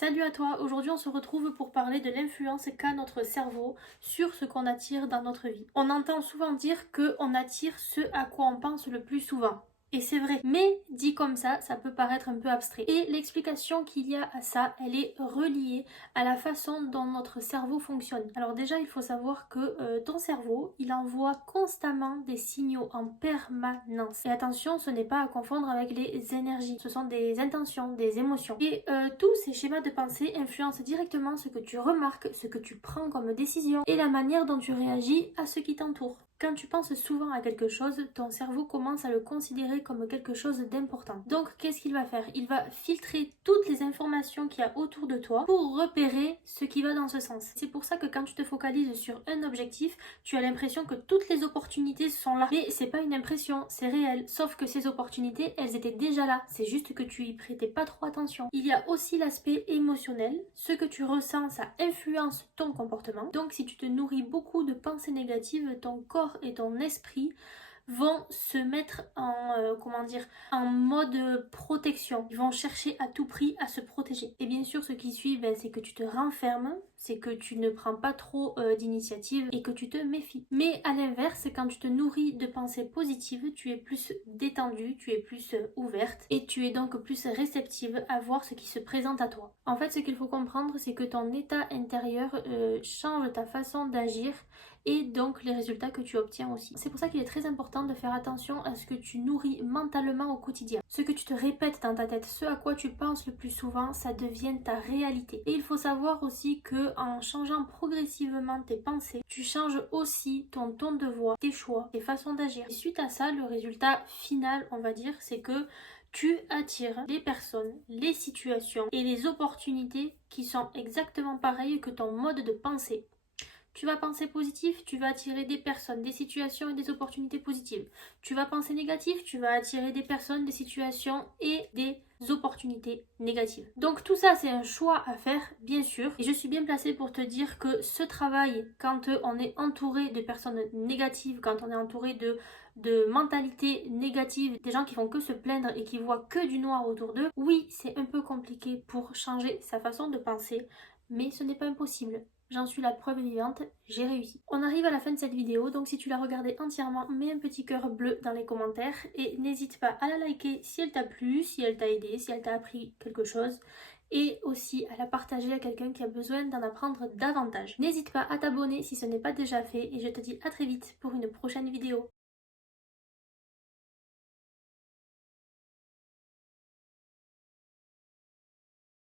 Salut à toi, aujourd'hui on se retrouve pour parler de l'influence qu'a notre cerveau sur ce qu'on attire dans notre vie. On entend souvent dire qu'on attire ce à quoi on pense le plus souvent. Et c'est vrai, mais dit comme ça peut paraître un peu abstrait. Et l'explication qu'il y a à ça, elle est reliée à la façon dont notre cerveau fonctionne. Alors déjà, il faut savoir que ton cerveau, il envoie constamment des signaux en permanence. Et attention, ce n'est pas à confondre avec les énergies. Ce sont des intentions, des émotions. Et tous ces schémas de pensée influencent directement ce que tu remarques, ce que tu prends comme décision et la manière dont tu réagis à ce qui t'entoure. Quand tu penses souvent à quelque chose, ton cerveau commence à le considérer comme quelque chose d'important. Donc, qu'est-ce qu'il va faire? Il va filtrer toutes les informations qu'il y a autour de toi pour repérer ce qui va dans ce sens. C'est pour ça que quand tu te focalises sur un objectif, tu as l'impression que toutes les opportunités sont là. Mais c'est pas une impression, c'est réel. Sauf que ces opportunités, elles étaient déjà là. C'est juste que tu y prêtais pas trop attention. Il y a aussi l'aspect émotionnel. Ce que tu ressens, ça influence ton comportement. Donc, si tu te nourris beaucoup de pensées négatives, ton corps et ton esprit vont se mettre en mode protection. Ils vont chercher à tout prix à se protéger. Et bien sûr, ce qui suit, c'est que tu te renfermes, c'est que tu ne prends pas trop d'initiative et que tu te méfies. Mais à l'inverse, quand tu te nourris de pensées positives, tu es plus détendue, tu es plus ouverte et tu es donc plus réceptive à voir ce qui se présente à toi. En fait, ce qu'il faut comprendre, c'est que ton état intérieur change ta façon d'agir et donc les résultats que tu obtiens aussi. C'est pour ça qu'il est très important de faire attention à ce que tu nourris mentalement au quotidien. Ce que tu te répètes dans ta tête, ce à quoi tu penses le plus souvent, ça devient ta réalité. Et il faut savoir aussi que en changeant progressivement tes pensées, tu changes aussi ton ton de voix, tes choix, tes façons d'agir. Et suite à ça, le résultat final, on va dire, c'est que tu attires les personnes, les situations et les opportunités qui sont exactement pareilles que ton mode de pensée. Tu vas penser positif, tu vas attirer des personnes, des situations et des opportunités positives. Tu vas penser négatif, tu vas attirer des personnes, des situations et des opportunités négatives. Donc tout ça, c'est un choix à faire, bien sûr. Et je suis bien placée pour te dire que ce travail, quand on est entouré de personnes négatives, quand on est entouré de mentalités négatives, des gens qui font que se plaindre et qui voient que du noir autour d'eux, oui, c'est un peu compliqué pour changer sa façon de penser, mais ce n'est pas impossible. J'en suis la preuve vivante, j'ai réussi. On arrive à la fin de cette vidéo, donc si tu l'as regardée entièrement, mets un petit cœur bleu dans les commentaires et n'hésite pas à la liker si elle t'a plu, si elle t'a aidé, si elle t'a appris quelque chose et aussi à la partager à quelqu'un qui a besoin d'en apprendre davantage. N'hésite pas à t'abonner si ce n'est pas déjà fait et je te dis à très vite pour une prochaine vidéo.